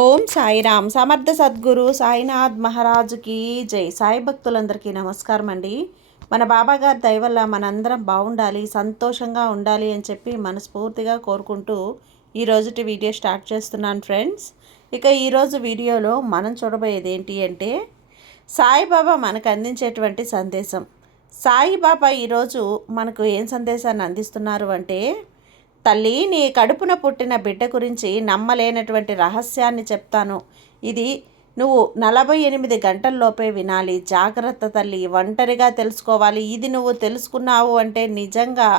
ఓం సాయిరామ్. సమర్థ సద్గురు సాయినాథ్ మహారాజుకి జై. సాయి భక్తులందరికీ నమస్కారం అండి. మన బాబాగారి దయ వల్ల మనందరం బాగుండాలి, సంతోషంగా ఉండాలి అని చెప్పి మనస్ఫూర్తిగా కోరుకుంటూ ఈరోజుటి వీడియో స్టార్ట్ చేస్తున్నాను ఫ్రెండ్స్. ఇక ఈరోజు వీడియోలో మనం చూడబోయేది ఏంటి అంటే సాయిబాబా మనకు అందించేటువంటి సందేశం. సాయిబాబా ఈరోజు మనకు ఏం సందేశాన్ని అందిస్తున్నారు అంటే, తల్లి, నీ కడుపున పుట్టిన బిడ్డ గురించి నమ్మలేనటువంటి రహస్యాన్ని చెప్తాను. ఇది నువ్వు 48 గంటల్లోపే వినాలి. జాగ్రత్త తల్లి, ఒంటరిగా తెలుసుకోవాలి. ఇది నువ్వు తెలుసుకున్నావు అంటే నిజంగా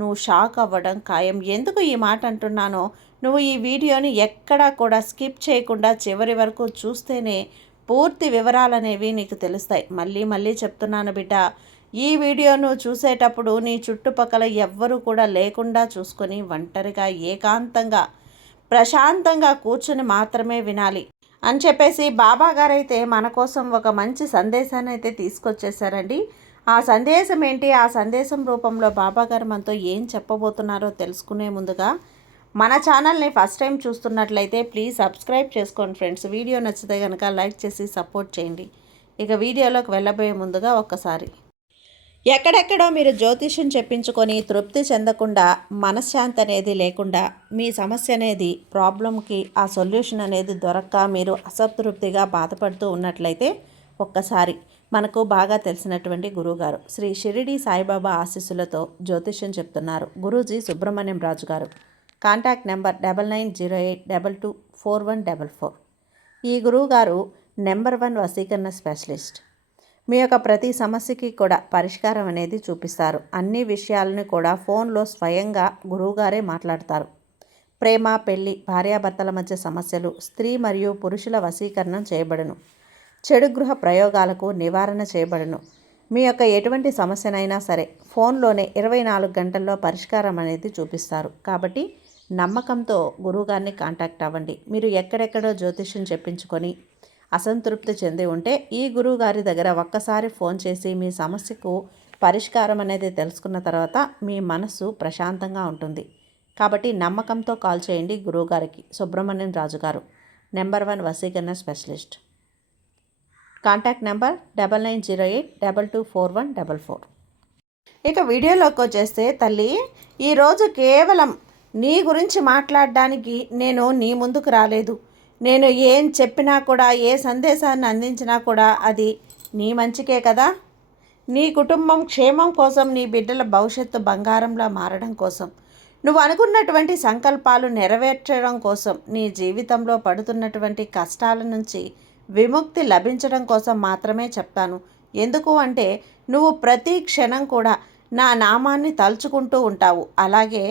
నువ్వు షాక్ అవ్వడం ఖాయం. ఎందుకు ఈ మాట అంటున్నానో, నువ్వు ఈ వీడియోని ఎక్కడా కూడా స్కిప్ చేయకుండా చివరి వరకు చూస్తేనే పూర్తి వివరాలనేవి నీకు తెలుస్తాయి. మళ్ళీ మళ్ళీ చెప్తున్నాను బిడ్డ, ఈ వీడియోను చూసేటప్పుడు నీ చుట్టుపక్కల ఎవ్వరూ కూడా లేకుండా చూసుకొని ఒంటరిగా ఏకాంతంగా ప్రశాంతంగా కూర్చుని మాత్రమే వినాలి అని చెప్పేసి బాబా గారైతే మన కోసం ఒక మంచి సందేశాన్ని అయితే తీసుకొచ్చేసారండి. ఆ సందేశం ఏంటి, ఆ సందేశం రూపంలో బాబా గారు మనతో ఏం చెప్పబోతున్నారో తెలుసుకునే ముందుగా మన ఛానల్ని ఫస్ట్ టైం చూస్తున్నట్లయితే ప్లీజ్ సబ్స్క్రైబ్ చేసుకోండి ఫ్రెండ్స్. వీడియో నచ్చితే కనుక లైక్ చేసి సపోర్ట్ చేయండి. ఇక వీడియోలోకి వెళ్ళబోయే ముందుగా ఒక్కసారి, ఎక్కడెక్కడో మీరు జ్యోతిష్యం చెప్పించుకొని తృప్తి చెందకుండా, మనశ్శాంతి అనేది లేకుండా, మీ సమస్య అనేది ప్రాబ్లంకి ఆ సొల్యూషన్ అనేది దొరక్క మీరు అసంతృప్తిగా బాధపడుతూ ఉన్నట్లయితే ఒక్కసారి మనకు బాగా తెలిసినటువంటి గురువుగారు శ్రీ షిరిడి సాయిబాబా ఆశీస్సులతో జ్యోతిష్యం చెప్తున్నారు గురూజీ సుబ్రహ్మణ్యం రాజు గారు. Contact number 9908224144. ఈ గురువుగారు నెంబర్ 1 వశీకరణ స్పెషలిస్ట్. మీ యొక్క ప్రతి సమస్యకి కూడా పరిష్కారం అనేది చూపిస్తారు. అన్ని విషయాలను కూడా ఫోన్లో స్వయంగా గురువుగారే మాట్లాడతారు. ప్రేమ, పెళ్లి, భార్యాభర్తల మధ్య సమస్యలు, స్త్రీ మరియు పురుషుల వశీకరణం చేయబడును. చెడు గృహ ప్రయోగాలకు నివారణ చేయబడును. మీ యొక్క ఎటువంటి సమస్యనైనా సరే ఫోన్లోనే 24 గంటల్లో పరిష్కారం అనేది చూపిస్తారు. కాబట్టి నమ్మకంతో గురువుగారిని కాంటాక్ట్ అవ్వండి. మీరు ఎక్కడెక్కడో జ్యోతిష్యం చెప్పించుకొని అసంతృప్తి చెంది ఉంటే ఈ గురువు గారి దగ్గర ఒక్కసారి ఫోన్ చేసి మీ సమస్యకు పరిష్కారం అనేది తెలుసుకున్న తర్వాత మీ మనసు ప్రశాంతంగా ఉంటుంది. కాబట్టి నమ్మకంతో కాల్ చేయండి గురువుగారికి. సుబ్రహ్మణ్యం రాజు గారు, నెంబర్ 1 వశీకరణ స్పెషలిస్ట్. Contact number 9908224144. ఇక వీడియోలోకి వచ్చేస్తే, తల్లి, ఈరోజు కేవలం నీ గురించి మాట్లాడడానికి నేను నీ ముందుకు రాలేదు. నేను ఏం చెప్పినా కూడా, ఏ సందేశాన్ని అందించినా కూడా అది నీ మంచికే కదా. నీ కుటుంబం క్షేమం కోసం, నీ బిడ్డల భవిష్యత్తు బంగారంలా మారడం కోసం, నువ్వు అనుకున్నటువంటి సంకల్పాలు నెరవేర్చడం కోసం, నీ జీవితంలో పడుతున్నటువంటి కష్టాల నుంచి విముక్తి లభించడం కోసం మాత్రమే చెప్తాను. ఎందుకు అంటే, నువ్వు ప్రతి క్షణం కూడా నా నామాన్ని తలుచుకుంటూ ఉంటావు. అలాగే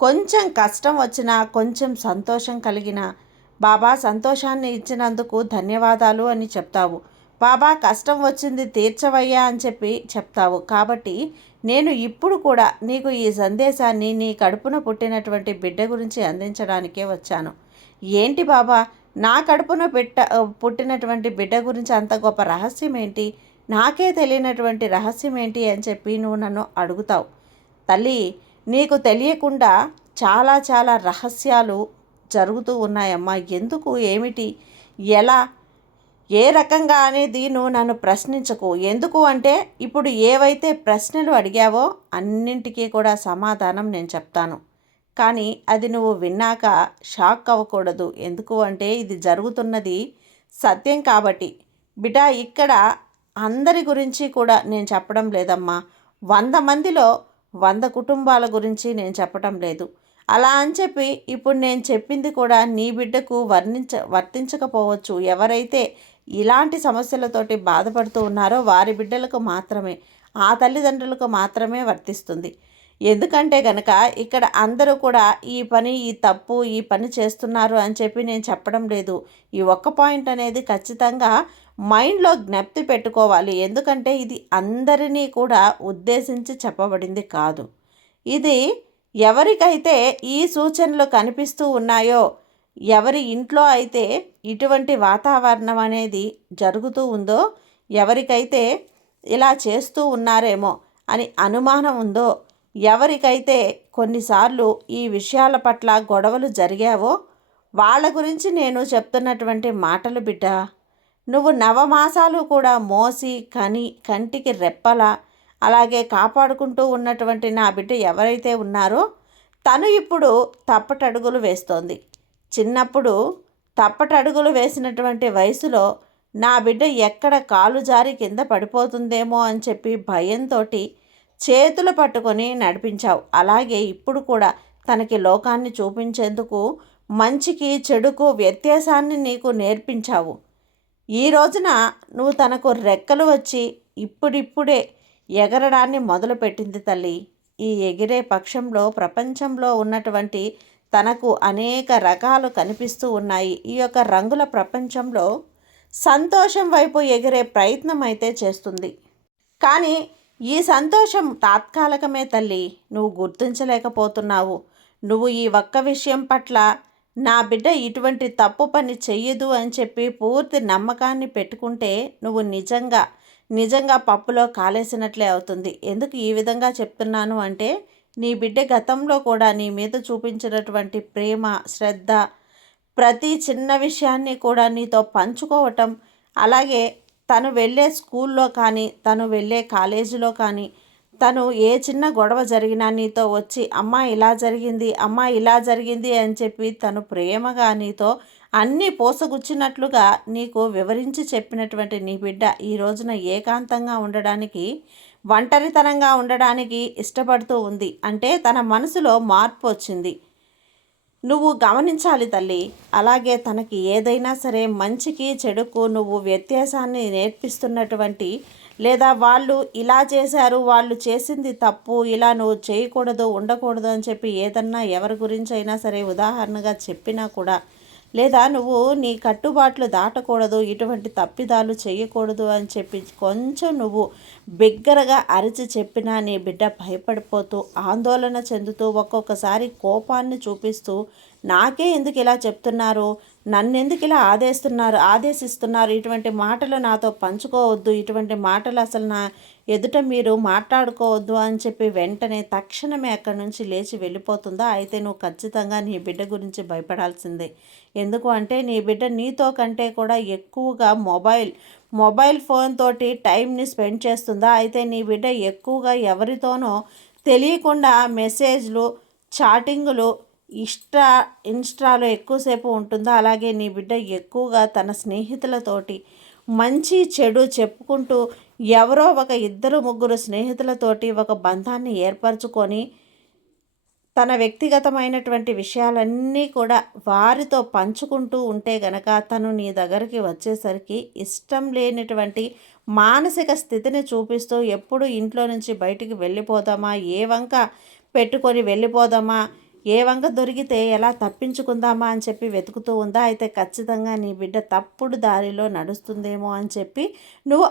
కొంచెం కష్టం వచ్చినా, కొంచెం సంతోషం కలిగినా, బాబా సంతోషాన్ని ఇచ్చినందుకు ధన్యవాదాలు అని చెప్తావు. బాబా కష్టం వచ్చింది తీర్చవయ్యా అని చెప్పి చెప్తావు. కాబట్టి నేను ఇప్పుడు కూడా నీకు ఈ సందేశాన్ని నీ కడుపున పుట్టినటువంటి బిడ్డ గురించి అందించడానికే వచ్చాను. ఏంటి బాబా, నా కడుపున పుట్టినటువంటి బిడ్డ గురించి అంత గొప్ప రహస్యం ఏంటి, నాకే తెలియనటువంటి రహస్యం ఏంటి అని చెప్పి నువ్వు నన్ను అడుగుతావు. తల్లి, నీకు తెలియకుండా చాలా చాలా రహస్యాలు జరుగుతూ ఉన్నాయమ్మా. ఎందుకు, ఏమిటి, ఎలా, ఏ రకంగా అనేది నువ్వు నన్ను ప్రశ్నించకు. ఎందుకు అంటే, ఇప్పుడు ఏవైతే ప్రశ్నలు అడిగావో అన్నింటికీ కూడా సమాధానం నేను చెప్తాను. కానీ అది నువ్వు విన్నాక షాక్ అవ్వకూడదు. ఎందుకు అంటే, ఇది జరుగుతున్నది సత్యం కాబట్టి. బిడ్డ, ఇక్కడ అందరి గురించి కూడా నేను చెప్పడం లేదమ్మా. 100 మందిలో 100 కుటుంబాల గురించి నేను చెప్పడం లేదు. అలా అని చెప్పి ఇప్పుడు నేను చెప్పింది కూడా నీ బిడ్డకు వర్తించకపోవచ్చు. ఎవరైతే ఇలాంటి సమస్యలతోటి బాధపడుతూ ఉన్నారో వారి బిడ్డలకు మాత్రమే, ఆ తల్లిదండ్రులకు మాత్రమే వర్తిస్తుంది. ఎందుకంటే కనుక ఇక్కడ అందరూ కూడా ఈ తప్పు ఈ పని చేస్తున్నారు అని చెప్పి నేను చెప్పడం లేదు. ఈ ఒక్క పాయింట్ అనేది ఖచ్చితంగా మైండ్లో జ్ఞప్తి పెట్టుకోవాలి. ఎందుకంటే ఇది అందరినీ కూడా ఉద్దేశించి చెప్పబడింది కాదు. ఇది ఎవరికైతే ఈ సూచనలు కనిపిస్తూ ఉన్నాయో, ఎవరి ఇంట్లో అయితే ఇటువంటి వాతావరణం అనేది జరుగుతూ ఉందో, ఎవరికైతే ఇలా చేస్తూ ఉన్నారేమో అని అనుమానం ఉందో, ఎవరికైతే కొన్నిసార్లు ఈ విషయాల పట్ల గొడవలు జరిగావో వాళ్ళ గురించి నేను చెప్తున్నటువంటి మాటలు బిడ్డ. నువ్వు నవమాసాలు కూడా మోసి కంటికి రెప్పలా అలాగే కాపాడుకుంటూ ఉన్నటువంటి నా బిడ్డ ఎవరైతే ఉన్నారో తను ఇప్పుడు తప్పటడుగులు వేస్తోంది. చిన్నప్పుడు తప్పటడుగులు వేసినటువంటి వయసులో నా బిడ్డ ఎక్కడ కాలు జారి కింద పడిపోతుందేమో అని చెప్పి భయంతో చేతులు పట్టుకొని నడిపించావు. అలాగే ఇప్పుడు కూడా తనకి లోకాన్ని చూపించేందుకు మంచికి చెడుకు వ్యత్యాసాన్ని నీకు నేర్పించావు. ఈ రోజున నువ్వు తనకు రెక్కలు వచ్చి ఇప్పుడిప్పుడే ఎగరడాన్ని మొదలుపెట్టింది తల్లి. ఈ ఎగిరే పక్షంలో ప్రపంచంలో ఉన్నటువంటి తనకు అనేక రకాలు కనిపిస్తూ ఉన్నాయి. ఈ యొక్క రంగుల ప్రపంచంలో సంతోషం వైపు ఎగిరే ప్రయత్నం అయితే చేస్తుంది. కానీ ఈ సంతోషం తాత్కాలికమే తల్లి. నువ్వు గుర్తించలేకపోతున్నావు. నువ్వు ఈ ఒక్క విషయం పట్ల నా బిడ్డ ఇటువంటి తప్పు పని చెయ్యదు అని చెప్పి పూర్తి నమ్మకాన్ని పెట్టుకుంటే నువ్వు నిజంగా పప్పులో కాలేసినట్లే అవుతుంది. ఎందుకు ఈ విధంగా చెప్తున్నాను అంటే నీ బిడ్డ గతంలో కూడా నీ మీద చూపించినటువంటి ప్రేమ, శ్రద్ధ, ప్రతి చిన్న విషయాన్ని కూడా నీతో పంచుకోవటం, అలాగే తను వెళ్ళే స్కూల్లో కానీ తను వెళ్ళే కాలేజీలో కానీ తను ఏ చిన్న గొడవ జరిగినా నీతో వచ్చి అమ్మ ఇలా జరిగింది, అమ్మ ఇలా జరిగింది అని చెప్పి తను ప్రేమగా నీతో అన్నీ పోసగుచ్చినట్లుగా నీకు వివరించి చెప్పినటువంటి నీ బిడ్డ ఈ రోజున ఏకాంతంగా ఉండడానికి, ఒంటరితనంగా ఉండడానికి ఇష్టపడుతూ ఉంది. అంటే తన మనసులో మార్పు వచ్చింది. నువ్వు గమనించాలి తల్లి. అలాగే తనకి ఏదైనా సరే మంచికి చెడుకు నువ్వు వ్యత్యాసాన్ని నేర్పిస్తున్నటువంటి, లేదా వాళ్ళు ఇలా చేశారు, వాళ్ళు చేసింది తప్పు, ఇలా నువ్వు చేయకూడదు, ఉండకూడదు అని చెప్పి ఏదన్నా ఎవరి గురించి అయినా సరే ఉదాహరణగా చెప్పినా కూడా, లేదా నువ్వు నీ కట్టుబాట్లు దాటకూడదు, ఇటువంటి తప్పిదాలు చేయకూడదు అని చెప్పి కొంచెం నువ్వు బిగ్గరగా అరిచి చెప్పినా నీ బిడ్డ భయపడిపోతూ ఆందోళన చెందుతూ ఒక్కొక్కసారి కోపాన్ని చూపిస్తూ నాకే ఎందుకు ఇలా చెప్తున్నారు, నన్నెందుకు ఇలా ఆదేశిస్తున్నారు, ఇటువంటి మాటలు నాతో పంచుకోవద్దు, ఇటువంటి మాటలు అసలు నా ఎదుట మీరు మాట్లాడుకోవద్దు అని చెప్పి వెంటనే తక్షణమే అక్కడి నుంచి లేచి వెళ్ళిపోతుందా? అయితే నువ్వు ఖచ్చితంగా నీ బిడ్డ గురించి భయపడాల్సిందే. ఎందుకు అంటే నీ బిడ్డ నీతో కంటే కూడా ఎక్కువగా మొబైల్ ఫోన్ తోటి టైంని స్పెండ్ చేస్తుందా? అయితే నీ బిడ్డ ఎక్కువగా ఎవరితోనో తెలియకుండా మెసేజ్లు, చాటింగులు, ఇన్స్టాలో ఎక్కువసేపు ఉంటుందా? అలాగే నీ బిడ్డ ఎక్కువగా తన స్నేహితులతోటి మంచి చెడు చెప్పుకుంటూ ఎవరో ఒక ఇద్దరు ముగ్గురు స్నేహితులతోటి ఒక బంధాన్ని ఏర్పరచుకొని తన వ్యక్తిగతమైనటువంటి విషయాలన్నీ కూడా వారితో పంచుకుంటూ ఉంటే గనక తను నీ దగ్గరికి వచ్చేసరికి ఇష్టం లేనటువంటి మానసిక స్థితిని చూపిస్తూ ఎప్పుడు ఇంట్లో నుంచి బయటికి వెళ్ళిపోదామా, ఏ వంక పెట్టుకొని వెళ్ళిపోదామా, ఏ వంక దొరికితే ఎలా తప్పించుకుందామా అని చెప్పి వెతుకుతూ ఉందా? అయితే ఖచ్చితంగా నీ బిడ్డ తప్పుడు దారిలో నడుస్తుందేమో అని చెప్పి నువ్వు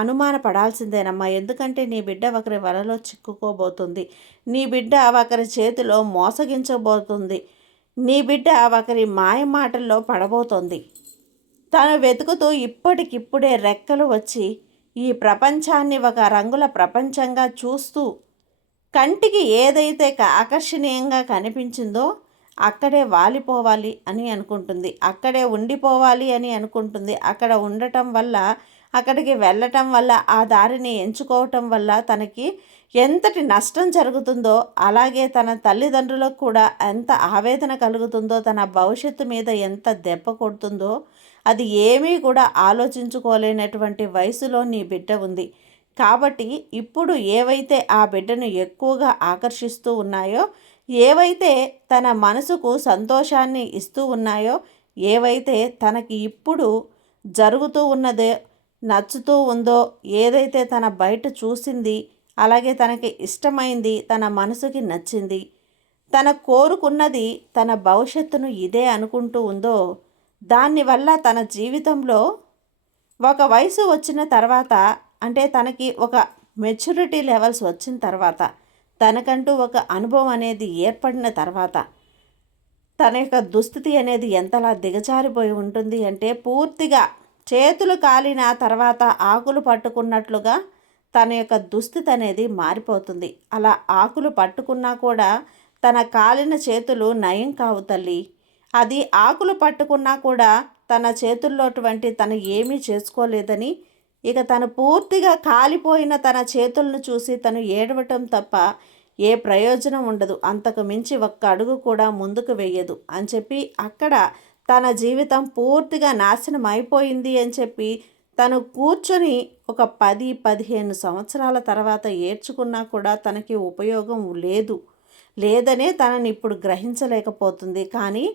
అనుమానపడాల్సిందేనమ్మా. ఎందుకంటే నీ బిడ్డ ఒకరి వలలో చిక్కుకోబోతుంది, నీ బిడ్డ ఒకరి చేతిలో మోసగించబోతుంది, నీ బిడ్డ ఒకరి మాయ మాటల్లో పడబోతోంది. తను వెతుకుతూ ఇప్పటికిప్పుడే రెక్కలు వచ్చి ఈ ప్రపంచాన్ని ఒక రంగుల ప్రపంచంగా చూస్తూ కంటికి ఏదైతే ఆకర్షణీయంగా కనిపించిందో అక్కడే వాలిపోవాలి అని అనుకుంటుంది, అక్కడే ఉండిపోవాలి అని అనుకుంటుంది. అక్కడ ఉండటం వల్ల, అక్కడికి వెళ్ళటం వల్ల, ఆ దారిని ఎంచుకోవటం వల్ల తనకి ఎంతటి నష్టం జరుగుతుందో, అలాగే తన తల్లిదండ్రులకు కూడా ఎంత ఆవేదన కలుగుతుందో, తన భవిష్యత్తు మీద ఎంత దెబ్బ కొడుతుందో అది ఏమీ కూడా ఆలోచించుకోలేనటువంటి వయసులో నీ బిడ్డ ఉంది. కాబట్టి ఇప్పుడు ఏవైతే ఆ బిడ్డను ఎక్కువగా ఆకర్షిస్తూ ఉన్నాయో, ఏవైతే తన మనసుకు సంతోషాన్ని ఇస్తూ ఉన్నాయో, ఏవైతే తనకి ఇప్పుడు జరుగుతూ ఉన్నదో, నచ్చుతూ ఉందో, ఏదైతే తన బయట చూసింది, అలాగే తనకి ఇష్టమైంది, తన మనసుకి నచ్చింది, తన కోరుకున్నది, తన భవిష్యత్తును ఇదే అనుకుంటూ ఉందో, దానివల్ల తన జీవితంలో ఒక వయసు వచ్చిన తర్వాత, అంటే తనకి ఒక మెచ్యూరిటీ లెవెల్స్ వచ్చిన తర్వాత, తనకంటూ ఒక అనుభవం అనేది ఏర్పడిన తర్వాత తన యొక్క దుస్థితి అనేది ఎంతలా దిగజారిపోయి ఉంటుంది అంటే పూర్తిగా చేతులు కాలిన తర్వాత ఆకులు పట్టుకున్నట్లుగా తన యొక్క దుస్థితి అనేది మారిపోతుంది. అలా ఆకులు పట్టుకున్నా కూడా తన కాలిన చేతులు నయం కావు తల్లి. అది ఆకులు పట్టుకున్నా కూడా తన చేతుల్లోటువంటి తను ఏమీ చేసుకోలేదని, ఇక తను పూర్తిగా కాలిపోయిన తన చేతులను చూసి తను ఏడవటం తప్ప ఏ ప్రయోజనం ఉండదు, అంతకు మించి ఒక్క అడుగు కూడా ముందుకు వెయ్యదు అని చెప్పి అక్కడ తన జీవితం పూర్తిగా నాశనం అయిపోయింది అని చెప్పి తను కూర్చొని ఒక 10-15 సంవత్సరాల తర్వాత ఏడ్చుకున్నా కూడా తనకి ఉపయోగం లేదనే తనని ఇప్పుడు గ్రహించలేకపోతుంది. కానీ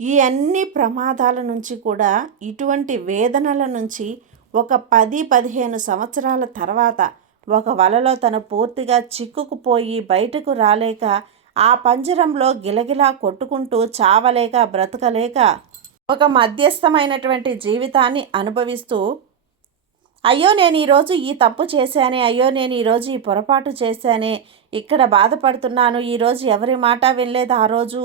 ఈ అన్ని ప్రమాదాల నుంచి కూడా, ఇటువంటి వేదనల నుంచి ఒక 10-15 సంవత్సరాల తర్వాత ఒక వలలో తను పూర్తిగా చిక్కుకుపోయి బయటకు రాలేక, ఆ పంజరంలో గిలగిలా కొట్టుకుంటూ చావలేక బ్రతకలేక ఒక మధ్యస్థమైనటువంటి జీవితాన్ని అనుభవిస్తూ, అయ్యో నేను ఈరోజు ఈ తప్పు చేశానే, అయ్యో నేను ఈరోజు ఈ పొరపాటు చేశానే, ఇక్కడ బాధపడుతున్నాను, ఈరోజు ఎవరి మాట వినలేదు, ఆ రోజు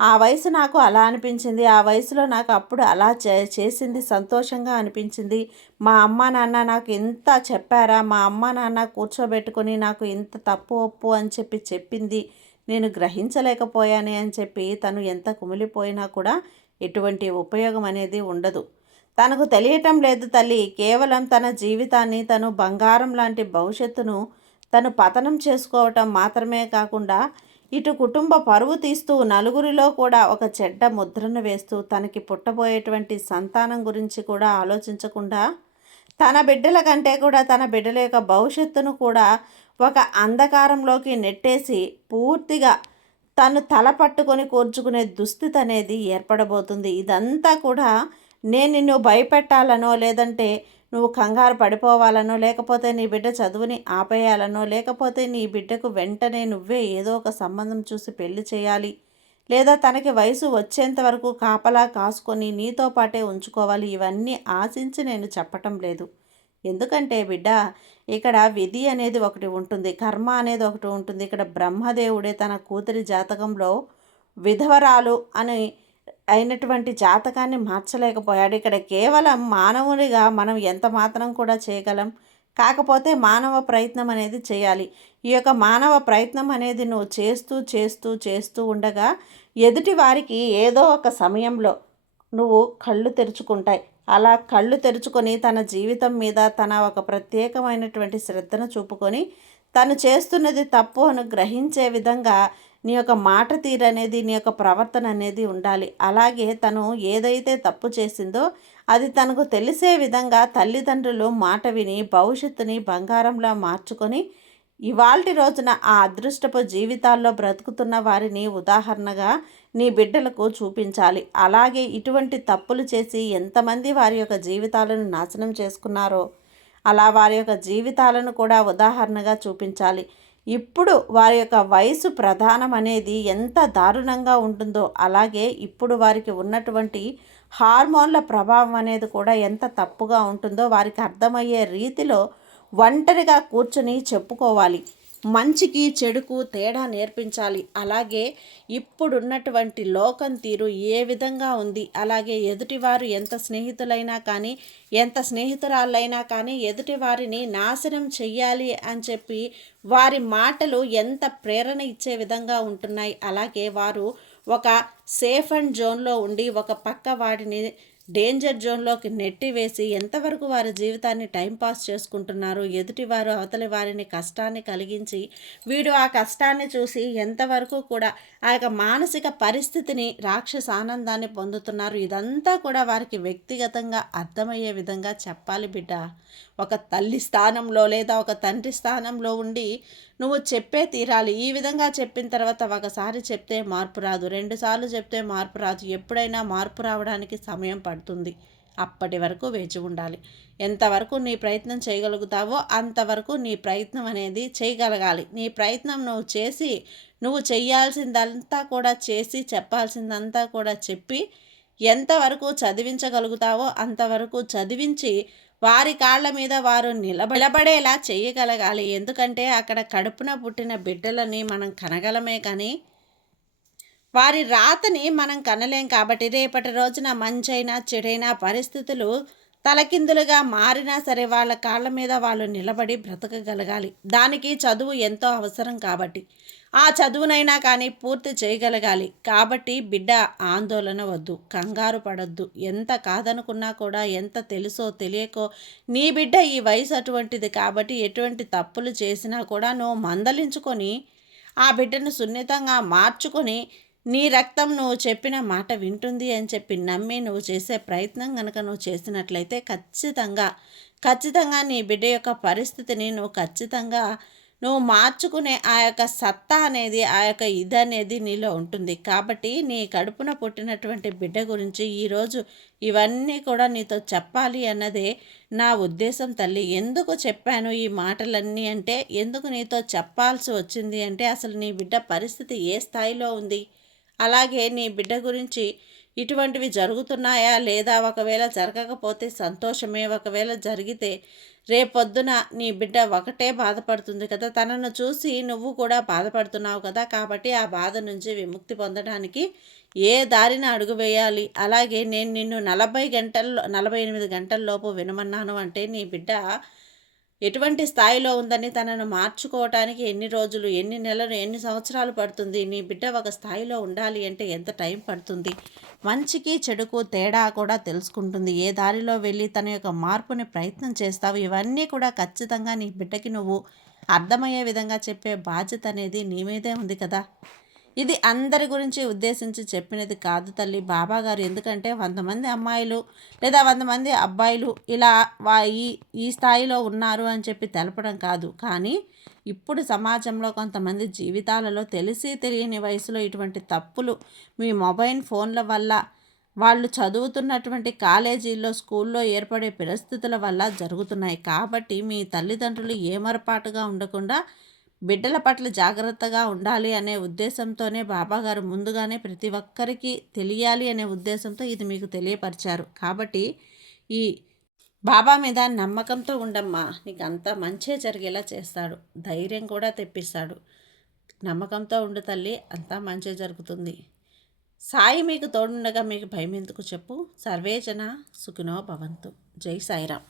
ఆ వయసు నాకు అలా అనిపించింది, ఆ వయసులో నాకు అప్పుడు అలా చేసింది సంతోషంగా అనిపించింది, మా అమ్మ నాన్న నాకు ఇంత చెప్పారా, మా అమ్మ నాన్న కూర్చోబెట్టుకొని నాకు ఇంత తప్పు ఒప్పు అని చెప్పి చెప్పింది, నేను గ్రహించలేకపోయానే అని చెప్పి తను ఎంత కుమిలిపోయినా కూడా ఎటువంటి ఉపయోగం అనేది ఉండదు. తనకు తెలియటం లేదు తల్లి, కేవలం తన జీవితాన్ని, తను బంగారం లాంటి భవిష్యత్తును తను పతనం చేసుకోవటం మాత్రమే కాకుండా, ఇటు కుటుంబ పరువు తీస్తూ నలుగురిలో కూడా ఒక చెడ్డ ముద్రను వేస్తూ, తనకి పుట్టబోయేటువంటి సంతానం గురించి కూడా ఆలోచించకుండా, తన బిడ్డల కంటే కూడా తన బిడ్డల యొక్క భవిష్యత్తును కూడా ఒక అంధకారంలోకి నెట్టేసి పూర్తిగా తను తల పట్టుకొని కూర్చుకునే దుస్థితి అనేది ఏర్పడబోతుంది. ఇదంతా కూడా నేను నిన్ను భయపెట్టాలనో, లేదంటే నువ్వు కంగారు పడిపోవాలనో, లేకపోతే నీ బిడ్డ చదువుని ఆపేయాలనో, లేకపోతే నీ బిడ్డకు వెంటనే నువ్వే ఏదో ఒక సంబంధం చూసి పెళ్లి చేయాలి, లేదా తనకి వయసు వచ్చేంత వరకు కాపలా కాసుకొని నీతో పాటే ఉంచుకోవాలి, ఇవన్నీ ఆశించి నేను చెప్పటం లేదు. ఎందుకంటే బిడ్డ, ఇక్కడ విధి అనేది ఒకటి ఉంటుంది, కర్మ అనేది ఒకటి ఉంటుంది. ఇక్కడ బ్రహ్మదేవుడే తన కూతురి జాతకంలో విధవరాలు అని అయినటువంటి జాతకాన్ని మార్చలేకపోయాడు. ఇక్కడ కేవలం మానవునిగా మనం ఎంత మాత్రం కూడా చేయగలం. కాకపోతే మానవ ప్రయత్నం అనేది చేయాలి. ఈ యొక్క మానవ ప్రయత్నం అనేది నువ్వు చేస్తూ చేస్తూ చేస్తూ ఉండగా ఎదుటి వారికి ఏదో ఒక సమయంలో నువ్వు కళ్ళు తెరుచుకుంటాయి. అలా కళ్ళు తెరుచుకొని తన జీవితం మీద తన ఒక ప్రత్యేకమైనటువంటి శ్రద్ధను చూపుకొని తను చేస్తున్నది తప్పు అని గ్రహించే విధంగా నీ యొక్క మాట తీరు అనేది, నీ యొక్క ప్రవర్తన అనేది ఉండాలి. అలాగే తను ఏదైతే తప్పు చేసిందో అది తనకు తెలిసే విధంగా తల్లిదండ్రులు మాట విని భవిష్యత్తుని బంగారంలా మార్చుకొని ఇవాల్టి రోజున ఆ అదృష్టపు జీవితాల్లో బ్రతుకుతున్న వారిని ఉదాహరణగా నీ బిడ్డలకు చూపించాలి. అలాగే ఇటువంటి తప్పులు చేసి ఎంతమంది వారి యొక్క జీవితాలను నాశనం చేసుకున్నారో అలా వారి యొక్క జీవితాలను కూడా ఉదాహరణగా చూపించాలి. ఇప్పుడు వారి యొక్క వయసు ప్రధానం అనేది ఎంత దారుణంగా ఉంటుందో, అలాగే ఇప్పుడు వారికి ఉన్నటువంటి హార్మోన్ల ప్రభావం అనేది కూడా ఎంత తప్పుగా ఉంటుందో వారికి అర్థమయ్యే రీతిలో ఒంటరిగా కూర్చుని చెప్పుకోవాలి. మంచికి చెడుకు తేడా నేర్పించాలి. అలాగే ఇప్పుడున్నటువంటి లోకం తీరు ఏ విధంగా ఉంది, అలాగే ఎదుటివారు ఎంత స్నేహితులైనా కానీ, ఎంత స్నేహితురాళ్ళైనా కానీ ఎదుటివారిని నాశనం చెయ్యాలి అని చెప్పి వారి మాటలు ఎంత ప్రేరణ ఇచ్చే విధంగా ఉంటున్నాయి. అలాగే వారు ఒక సేఫ్ అండ్ జోన్లో ఉండి ఒక పక్క వాడిని డేంజర్ జోన్లోకి నెట్టివేసి ఎంతవరకు వారి జీవితాన్ని టైంపాస్ చేసుకుంటున్నారు. ఎదుటివారు అవతలి వారిని కష్టాన్ని కలిగించి వీడు ఆ కష్టాన్ని చూసి ఎంతవరకు కూడా ఆ యొక్క మానసిక పరిస్థితిని రాక్షస ఆనందాన్ని పొందుతున్నారు. ఇదంతా కూడా వారికి వ్యక్తిగతంగా అర్థమయ్యే విధంగా చెప్పాలి బిడ్డ. ఒక తల్లి స్థానంలో లేదా ఒక తండ్రి స్థానంలో ఉండి నువ్వు చెప్పే తీరాలి. ఈ విధంగా చెప్పిన తర్వాత ఒకసారి చెప్తే మార్పు రాదు, 2 సార్లు చెప్తే మార్పు రాదు. ఎప్పుడైనా మార్పు రావడానికి సమయం పడుతుంది. అప్పటి వరకు వేచి ఉండాలి. ఎంతవరకు నీ ప్రయత్నం చేయగలుగుతావో అంతవరకు నీ ప్రయత్నం అనేది చేయగలగాలి. నీ ప్రయత్నం నువ్వు చేసి నువ్వు చేయాల్సిందంతా కూడా చేసి చెప్పాల్సిందంతా కూడా చెప్పి ఎంతవరకు చదివించగలుగుతావో అంతవరకు చదివించి వారి కాళ్ళ మీద వారు నిలబడేలా చేయగలగాలి. ఎందుకంటే అక్కడ కడుపున పుట్టిన బిడ్డలని మనం కనగలమే కానీ వారి రాతని మనం కనలేం. కాబట్టి రేపటి రోజున మంచైనా చెడైనా పరిస్థితులు తలకిందులుగా మారినా సరే వాళ్ళ కాళ్ళ మీద వాళ్ళు నిలబడి బ్రతకగలగాలి. దానికి చదువు ఎంతో అవసరం కాబట్టి ఆ చదువునైనా కానీ పూర్తి చేయగలగాలి. కాబట్టి బిడ్డ ఆందోళన వద్దు, కంగారు పడొద్దు. ఎంత కాదనుకున్నా కూడా, ఎంత తెలుసో తెలియకో నీ బిడ్డ ఈ వయసు అటువంటిది కాబట్టి ఎటువంటి తప్పులు చేసినా కూడా నువ్వు మందలించుకొని ఆ బిడ్డను సున్నితంగా మార్చుకొని నీ రక్తం నువ్వు చెప్పిన మాట వింటుంది అని చెప్పి నమ్మి నువ్వు చేసే ప్రయత్నం కనుక నువ్వు చేసినట్లయితే ఖచ్చితంగా నీ బిడ్డ యొక్క పరిస్థితిని నువ్వు మార్చుకునే ఆ యొక్క సత్తా అనేది, ఆ యొక్క ఇది అనేది నీలో ఉంటుంది. కాబట్టి నీ కడుపున పుట్టినటువంటి బిడ్డ గురించి ఈరోజు ఇవన్నీ కూడా నీతో చెప్పాలి అన్నదే నా ఉద్దేశం తల్లి. ఎందుకు చెప్పాను ఈ మాటలన్నీ అంటే, ఎందుకు నీతో చెప్పాల్సి వచ్చింది అంటే, అసలు నీ బిడ్డ పరిస్థితి ఏ స్థాయిలో ఉంది, అలాగే నీ బిడ్డ గురించి ఇటువంటివి జరుగుతున్నాయా లేదా, ఒకవేళ జరగకపోతే సంతోషమే, ఒకవేళ జరిగితే రేపొద్దున నీ బిడ్డ ఒకటే బాధపడుతుంది కదా, తనను చూసి నువ్వు కూడా బాధపడుతున్నావు కదా. కాబట్టి ఆ బాధ నుంచి విముక్తి పొందడానికి ఏ దారిన అడుగు వేయాలి, అలాగే నేను నిన్ను 48 గంటల్లోపు వినమన్నాను అంటే నీ బిడ్డ ఎటువంటి స్థాయిలో ఉందని, తనను మార్చుకోవటానికి ఎన్ని రోజులు, ఎన్ని నెలలు, ఎన్ని సంవత్సరాలు పడుతుంది, నీ బిడ్డ ఒక స్థాయిలో ఉండాలి అంటే ఎంత టైం పడుతుంది, మంచికి చెడుకు తేడా కూడా తెలుసుకుంటుంది, ఏ దారిలో వెళ్ళి తన యొక్క మార్పుని ప్రయత్నం చేస్తావు, ఇవన్నీ కూడా ఖచ్చితంగా నీ బిడ్డకి నువ్వు అర్థమయ్యే విధంగా చెప్పే బాధ్యత అనేది నీ మీదే ఉంది కదా. ఇది అందరి గురించి ఉద్దేశించి చెప్పినది కాదు తల్లి బాబాగారు. ఎందుకంటే 100 మంది అమ్మాయిలు లేదా 100 మంది అబ్బాయిలు ఇలా ఈ స్థాయిలో ఉన్నారు అని చెప్పి తెలపడం కాదు. కానీ ఇప్పుడు సమాజంలో కొంతమంది జీవితాలలో తెలిసి తెలియని వయసులో ఇటువంటి తప్పులు మీ మొబైల్ ఫోన్ల వల్ల, వాళ్ళు చదువుతున్నటువంటి కాలేజీల్లో, స్కూల్లో ఏర్పడే పరిస్థితుల వల్ల జరుగుతున్నాయి. కాబట్టి మీ తల్లిదండ్రులు ఏమరపాటుగా ఉండకుండా బిడ్డల పట్ల జాగ్రత్తగా ఉండాలి అనే ఉద్దేశంతోనే బాబాగారు ముందుగానే ప్రతి ఒక్కరికి తెలియాలి అనే ఉద్దేశంతో ఇది మీకు తెలియపరిచారు. కాబట్టి ఈ బాబా మీద నమ్మకంతో ఉండమ్మా, నీకు అంతా మంచే జరిగేలా చేస్తాడు, ధైర్యం కూడా తెప్పిస్తాడు. నమ్మకంతో ఉండు తల్లి, అంతా మంచే జరుగుతుంది. సాయి మీకు తోడుండగా మీకు భయం ఎందుకు చెప్పు. సర్వేజన సుఖినో భవంతు. జై సాయిరామ్.